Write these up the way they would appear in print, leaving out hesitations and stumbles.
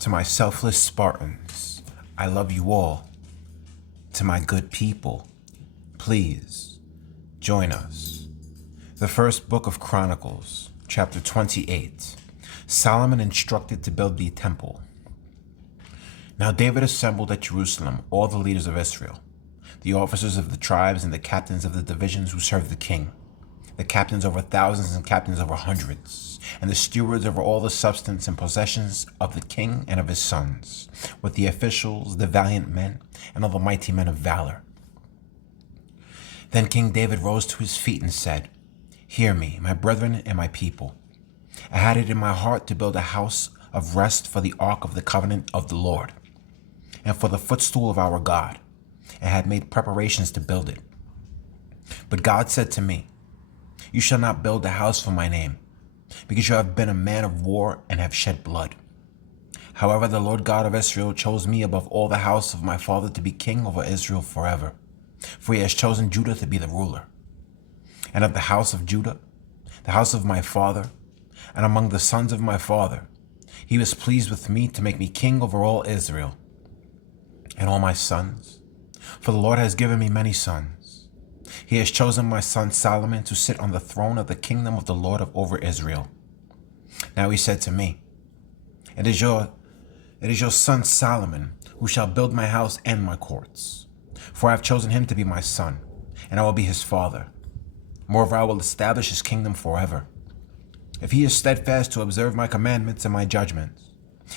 To my selfless Spartans, I love you all. To my good people, please join us. The first book of Chronicles, chapter 28. Solomon instructed to build the temple. Now David assembled at Jerusalem all the leaders of Israel, the officers of the tribes and the captains of the divisions who served the king, the captains over thousands and captains over hundreds, and the stewards over all the substance and possessions of the king and of his sons, with the officials, the valiant men, and all the mighty men of valor. Then King David rose to his feet and said, "Hear me, my brethren and my people. I had it in my heart to build a house of rest for the ark of the covenant of the Lord, and for the footstool of our God, and had made preparations to build it. But God said to me, 'You shall not build a house for my name, because you have been a man of war and have shed blood.' However, the Lord God of Israel chose me above all the house of my father to be king over Israel forever, for he has chosen Judah to be the ruler. And of the house of Judah, the house of my father, and among the sons of my father, he was pleased with me to make me king over all Israel and all my sons. For the Lord has given me many sons. He has chosen my son Solomon to sit on the throne of the kingdom of the Lord over Israel. Now he said to me, It is your son Solomon who shall build my house and my courts. For I have chosen him to be my son, and I will be his father. Moreover, I will establish his kingdom forever. If he is steadfast to observe my commandments and my judgments,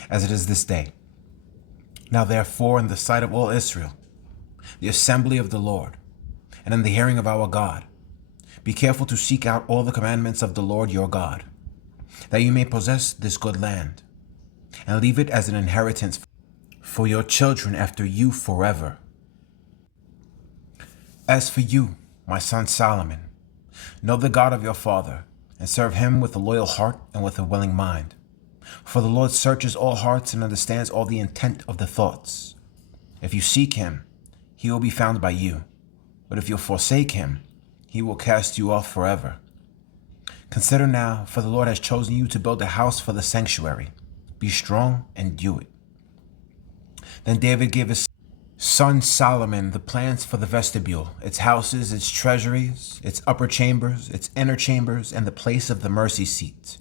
as it is this day. Now therefore, in the sight of all Israel, the assembly of the Lord, and in the hearing of our God, be careful to seek out all the commandments of the Lord your God, that you may possess this good land, and leave it as an inheritance for your children after you forever. As for you, my son Solomon, know the God of your father, and serve him with a loyal heart and with a willing mind. For the Lord searches all hearts and understands all the intent of the thoughts. If you seek him, he will be found by you. But if you forsake him, he will cast you off forever. Consider now, for the Lord has chosen you to build a house for the sanctuary. Be strong and do it." Then David gave his son Solomon the plans for the vestibule, its houses, its treasuries, its upper chambers, its inner chambers, and the place of the mercy seat,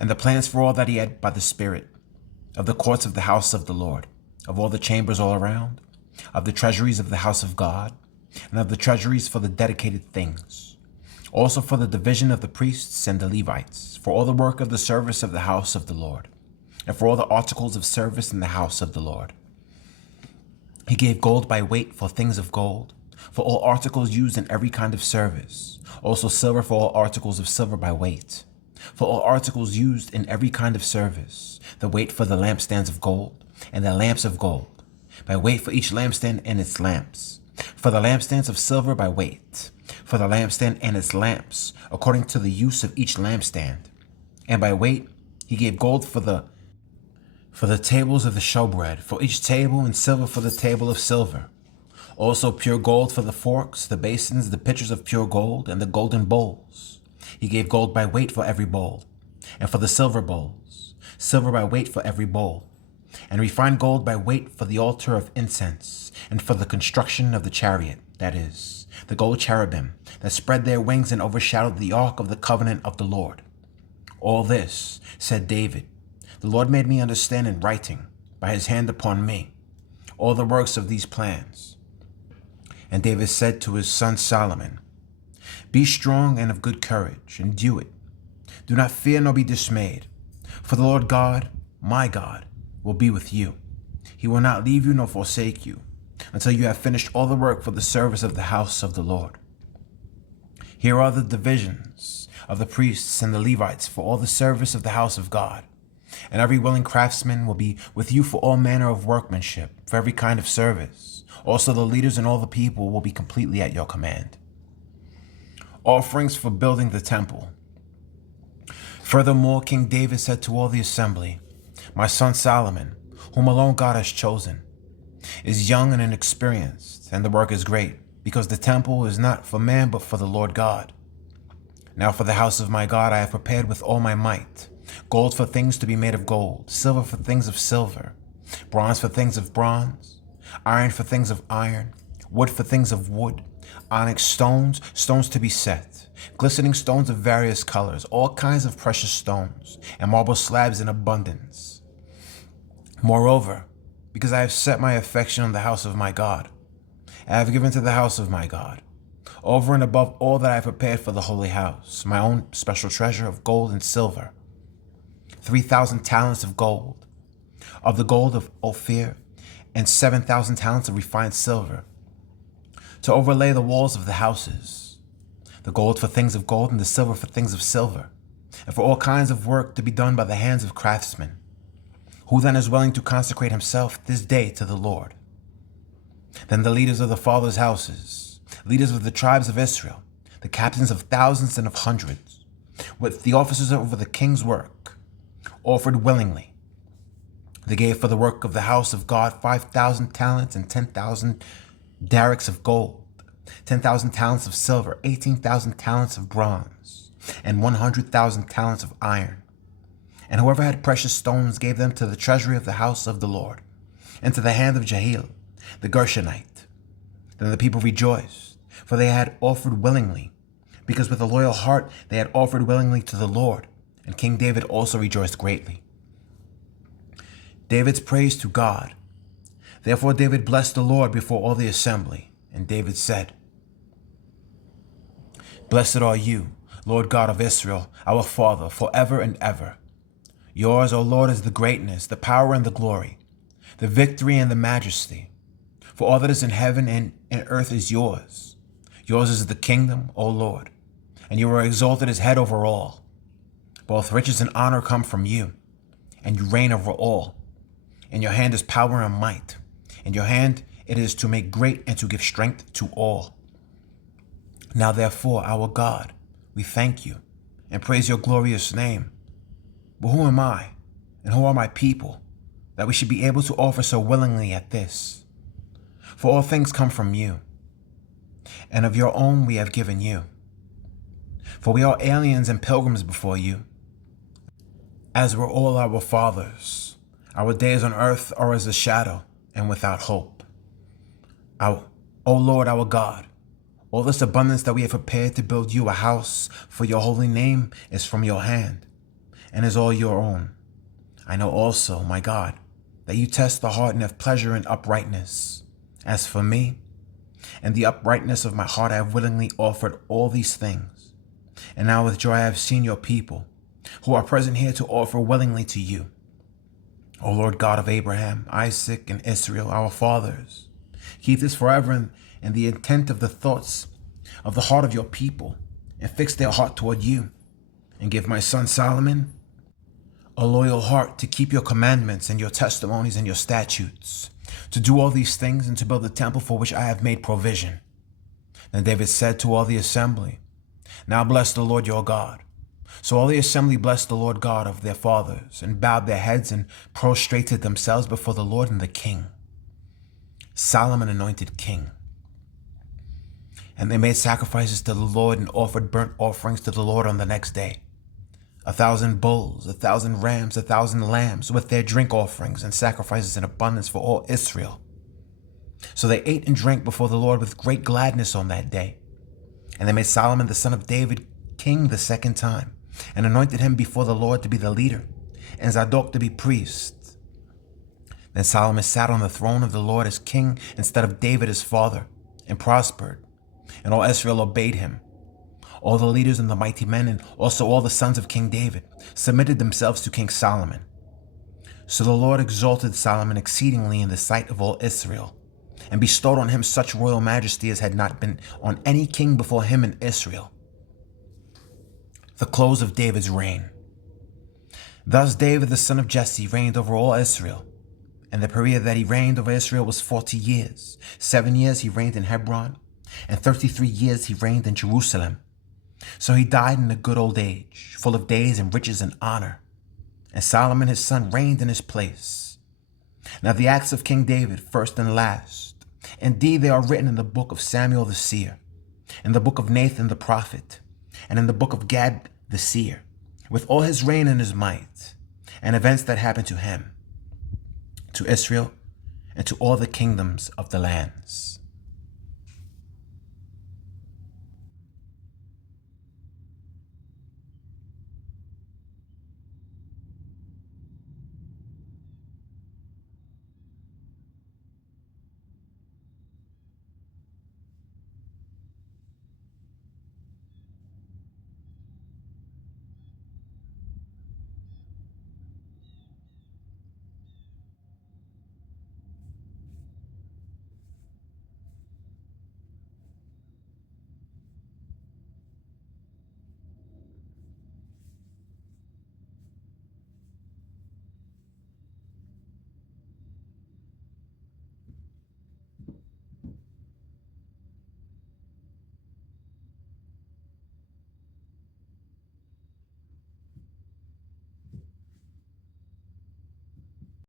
and the plans for all that he had by the Spirit, of the courts of the house of the Lord, of all the chambers all around, of the treasuries of the house of God, and of the treasuries for the dedicated things, also for the division of the priests and the Levites, for all the work of the service of the house of the Lord, and for all the articles of service in the house of the Lord. He gave gold by weight for things of gold, for all articles used in every kind of service, also silver for all articles of silver by weight, for all articles used in every kind of service, the weight for the lampstands of gold, and the lamps of gold, by weight for each lampstand and its lamps, for the lampstands of silver by weight, for the lampstand and its lamps, according to the use of each lampstand, and by weight he gave gold for the tables of the showbread, for each table, and silver for the table of silver. Also pure gold for the forks, the basins, the pitchers of pure gold, and the golden bowls. He gave gold by weight for every bowl, and for the silver bowls, silver by weight for every bowl, and refined gold by weight for the altar of incense, and for the construction of the chariot, that is, the gold cherubim that spread their wings and overshadowed the ark of the covenant of the Lord. All this, said David, the Lord made me understand in writing, by his hand upon me, all the works of these plans. And David said to his son Solomon, "Be strong and of good courage, and do it. Do not fear nor be dismayed, for the Lord God, my God, will be with you. He will not leave you nor forsake you, until you have finished all the work for the service of the house of the Lord. Here are the divisions of the priests and the Levites for all the service of the house of God. And every willing craftsman will be with you for all manner of workmanship, for every kind of service. Also the leaders and all the people will be completely at your command." Offerings for building the temple. Furthermore, King David said to all the assembly, "My son Solomon, whom alone God has chosen, is young and inexperienced, and the work is great, because the temple is not for man but for the Lord God. Now for the house of my God I have prepared with all my might gold for things to be made of gold, silver for things of silver, bronze for things of bronze, iron for things of iron, wood for things of wood, onyx stones, stones to be set, glistening stones of various colors, all kinds of precious stones, and marble slabs in abundance. Moreover, because I have set my affection on the house of my God, I have given to the house of my God, over and above all that I have prepared for the holy house, my own special treasure of gold and silver, 3,000 talents of the gold of Ophir, and 7,000 talents of refined silver, to overlay the walls of the houses, the gold for things of gold and the silver for things of silver, and for all kinds of work to be done by the hands of craftsmen. Who then is willing to consecrate himself this day to the Lord? Then the leaders of the fathers' houses, leaders of the tribes of Israel, the captains of thousands and of hundreds, with the officers over the king's work, offered willingly. They gave for the work of the house of God 5,000 talents and 10,000 darics of gold, 10,000 talents of silver, 18,000 talents of bronze, and 100,000 talents of iron. And whoever had precious stones gave them to the treasury of the house of the Lord, and to the hand of Jehiel, the Gershonite. Then the people rejoiced, for they had offered willingly, because with a loyal heart they had offered willingly to the Lord. And King David also rejoiced greatly. David's praise to God. Therefore David blessed the Lord before all the assembly. And David said, Blessed are you, Lord God of Israel, our Father, forever and ever. Yours, O Lord, is the greatness, the power and the glory, the victory and the majesty. For all that is in heaven and in earth is yours. Yours is the kingdom, O Lord, and you are exalted as head over all. Both riches and honor come from you, and you reign over all. In your hand is power and might. In your hand it is to make great and to give strength to all. Now therefore, our God, we thank you and praise your glorious name. But who am I, and who are my people, that we should be able to offer so willingly at this? For all things come from you, and of your own we have given you. For we are aliens and pilgrims before you, as were all our fathers. Our days on earth are as a shadow, and without hope. O Lord our God, all this abundance that we have prepared to build you a house for your holy name is from your hand, and is all your own. I know also, my God, that you test the heart and have pleasure in uprightness. As for me, and the uprightness of my heart I have willingly offered all these things. And now with joy I have seen your people, who are present here to offer willingly to you. O Lord God of Abraham, Isaac, and Israel, our fathers, keep this forever in the intent of the thoughts of the heart of your people, and fix their heart toward you, and give my son Solomon a loyal heart to keep your commandments and your testimonies and your statutes, to do all these things and to build the temple for which I have made provision. Then David said to all the assembly, Now bless the Lord your God. So all the assembly blessed the Lord God of their fathers, and bowed their heads and prostrated themselves before the Lord and the king. Solomon anointed king. And they made sacrifices to the Lord and offered burnt offerings to the Lord on the next day. 1,000 bulls, 1,000 rams, 1,000 lambs, with their drink offerings and sacrifices in abundance for all Israel. So they ate and drank before the Lord with great gladness on that day. And they made Solomon the son of David king the second time, and anointed him before the Lord to be the leader, and Zadok to be priest. Then Solomon sat on the throne of the Lord as king instead of David his father, and prospered, and all Israel obeyed him. All the leaders and the mighty men, and also all the sons of King David, submitted themselves to King Solomon. So the Lord exalted Solomon exceedingly in the sight of all Israel, and bestowed on him such royal majesty as had not been on any king before him in Israel. The close of David's reign. Thus David the son of Jesse reigned over all Israel, and the period that he reigned over Israel was 40 years. 7 years he reigned in Hebron, and 33 years he reigned in Jerusalem. So he died in a good old age, full of days and riches and honor. And Solomon his son reigned in his place. Now the acts of King David, first and last, indeed they are written in the book of Samuel the seer, in the book of Nathan the prophet, and in the book of Gad the seer, with all his reign and his might, and events that happened to him, to Israel, and to all the kingdoms of the lands.